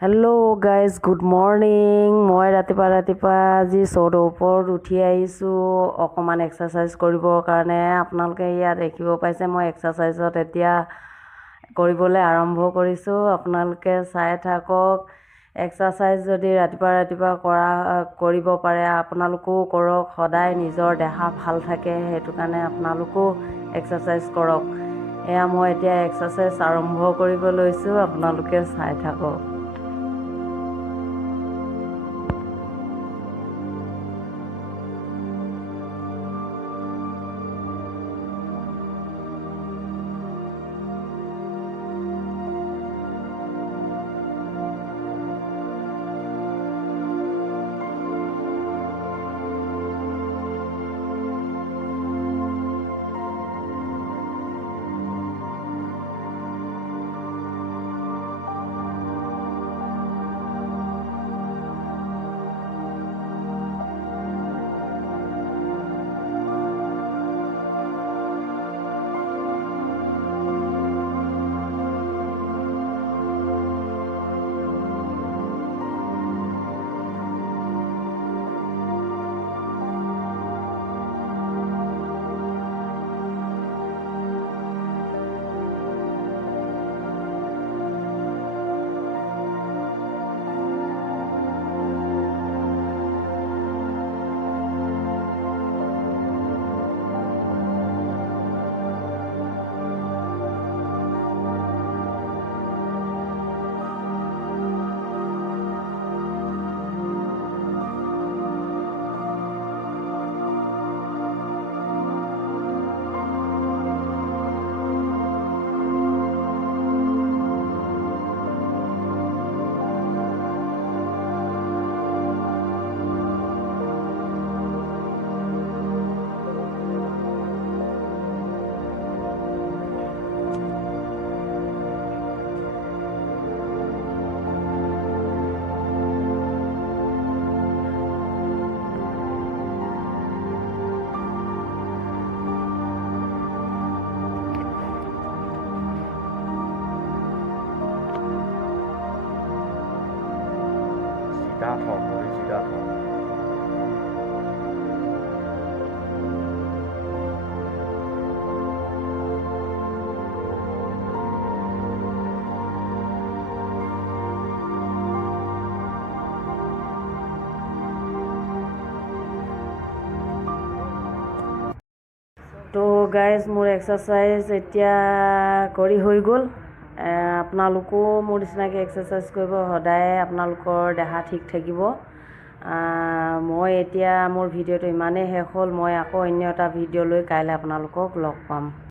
Hello' guys good morning. মই ৰাতিপুৱা আজি চৌৰ ওপৰত উঠি আহিছোঁ অকণমান এক্সাৰচাইজ কৰিবৰ কাৰণে। আপোনালোকে ইয়াত দেখিব পাইছে মই এক্সাৰচাইজত এতিয়া কৰিবলৈ আৰম্ভ কৰিছোঁ। আপোনালোকে চাই থাকক। এক্সাৰচাইজ যদি ৰাতিপুৱা কৰিব পাৰে আপোনালোকেও কৰক। সদায় নিজৰ দেহা ভাল থাকে, সেইটো কাৰণে আপোনালোকেও এক্সাৰচাইজ কৰক। এয়া মই এতিয়া এক্সাৰচাইজ আৰম্ভ কৰিব লৈছোঁ, আপোনালোকে চাই থাকক। তো গাইজ মোৰ এক্সাৰচাইজ এতিয়া কৰি হৈ গ'ল। আপোনালোকেও মোৰ নিচিনাকৈ এক্সাৰচাইজ কৰিব, সদায় আপোনালোকৰ দেহা ঠিক থাকিব। মই এতিয়া মোৰ ভিডিঅ'টো ইমানেই শেষ হ'ল। মই আকৌ অন্য এটা ভিডিঅ' লৈ কাইলৈ আপোনালোকক লগ পাম।